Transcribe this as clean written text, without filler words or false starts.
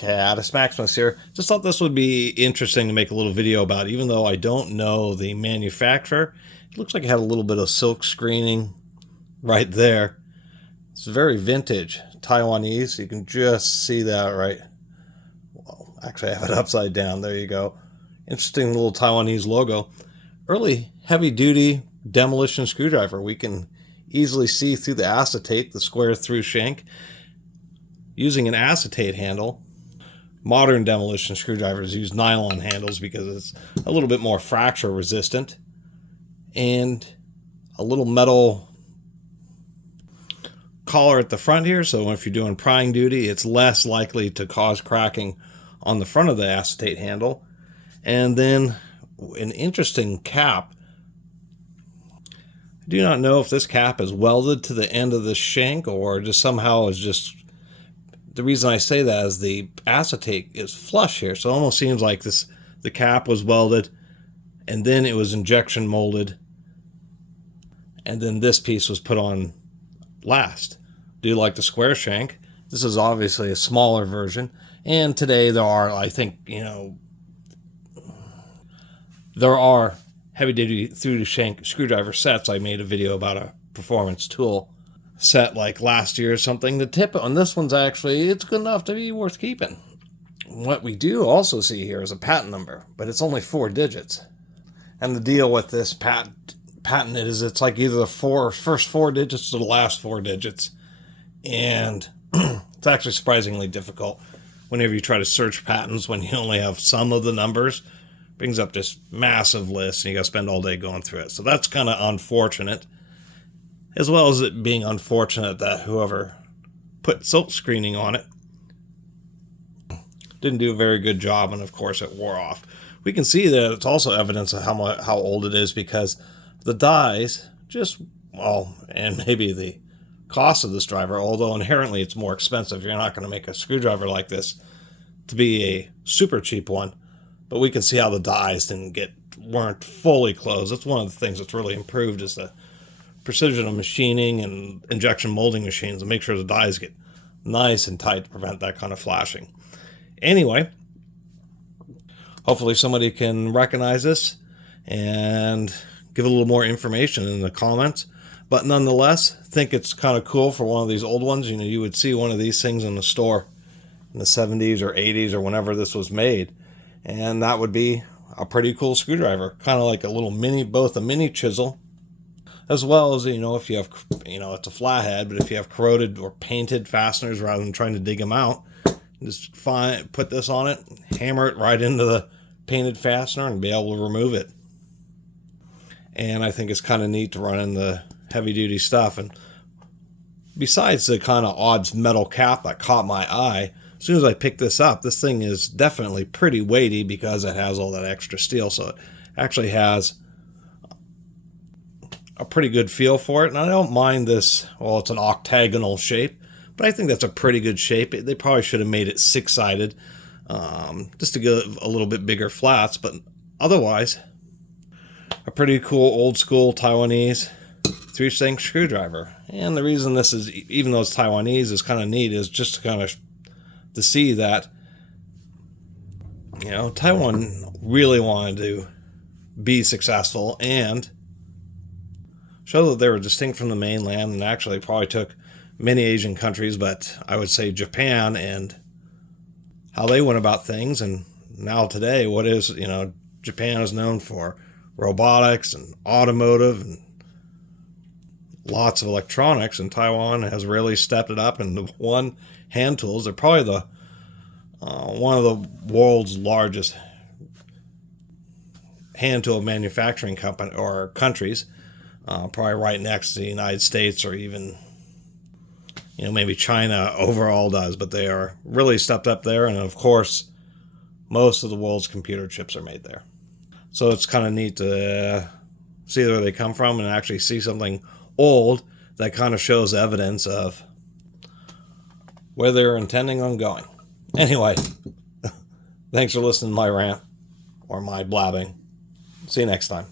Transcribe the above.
Catus, Maximus here. Just thought this would be interesting to make a little video about, even though I don't know the manufacturer. It looks like it had a little bit of silk screening right there. It's very vintage, Taiwanese. You can just see that right. Well, actually, I have it upside down. There you go. Interesting little Taiwanese logo. Early heavy-duty demolition screwdriver. We can easily see through the acetate, the square through shank, using an acetate handle. Modern demolition screwdrivers use nylon handles because it's a little bit more fracture resistant, and a little metal collar at the front here, so if you're doing prying duty, it's less likely to cause cracking on the front of the acetate handle. And then an interesting cap. I do not know if this cap is welded to the end of the shank or just somehow is just... The reason I say that is the acetate is flush here, so it almost seems like the cap was welded and then it was injection molded and then this piece was put on last. Do you like the square shank? This is obviously a smaller version, and today there are, I think, there are heavy-duty through-the-shank screwdriver sets. I made a video about a performance tool set like last year or something. The tip on this one's actually, it's good enough to be worth keeping. What we do also see here is a patent number, but it's only 4 digits. And the deal with this patent is it's like either the first 4 digits or the last 4 digits. And it's actually surprisingly difficult whenever you try to search patents when you only have some of the numbers. It brings up this massive list and you got to spend all day going through it. So that's kind of unfortunate. As well as it being unfortunate that whoever put silk screening on it didn't do a very good job, and of course it wore off. We can see that it's also evidence of how old it is because the dies and maybe the cost of this driver, although inherently it's more expensive. You're not going to make a screwdriver like this to be a super cheap one, but we can see how the dies weren't fully closed. That's one of the things that's really improved is the precision of machining and injection molding machines, and make sure the dies get nice and tight to prevent that kind of flashing. Anyway, hopefully somebody can recognize this and give a little more information in the comments. But nonetheless, think it's kind of cool for one of these old ones. You would see one of these things in the store in the 70s or 80s or whenever this was made, and that would be a pretty cool screwdriver, kind of like a little both a mini chisel, as well as, if you have, it's a flathead, but if you have corroded or painted fasteners, rather than trying to dig them out, just put this on it, hammer it right into the painted fastener and be able to remove it. And I think it's kind of neat to run in the heavy-duty stuff. And besides the kind of odd metal cap that caught my eye, as soon as I picked this up, this thing is definitely pretty weighty because it has all that extra steel. So it actually has a pretty good feel for it, and I don't mind this. Well, it's an octagonal shape, but I think that's a pretty good shape. They probably should have made it 6-sided, just to give a little bit bigger flats, but otherwise, a pretty cool old school Taiwanese 3-shank screwdriver. And the reason this is, even though it's Taiwanese, is kind of neat is just to kind of to see that, Taiwan really wanted to be successful and show that they were distinct from the mainland, and actually probably took many Asian countries, but I would say Japan and how they went about things. And now today, Japan is known for robotics and automotive and lots of electronics, and Taiwan has really stepped it up into one hand tools. They're probably one of the world's largest hand tool manufacturing countries. Probably right next to the United States, or even, maybe China overall does, but they are really stepped up there. And of course, most of the world's computer chips are made there. So it's kind of neat to see where they come from and actually see something old that kind of shows evidence of where they're intending on going. Anyway, thanks for listening to my rant or my blabbing. See you next time.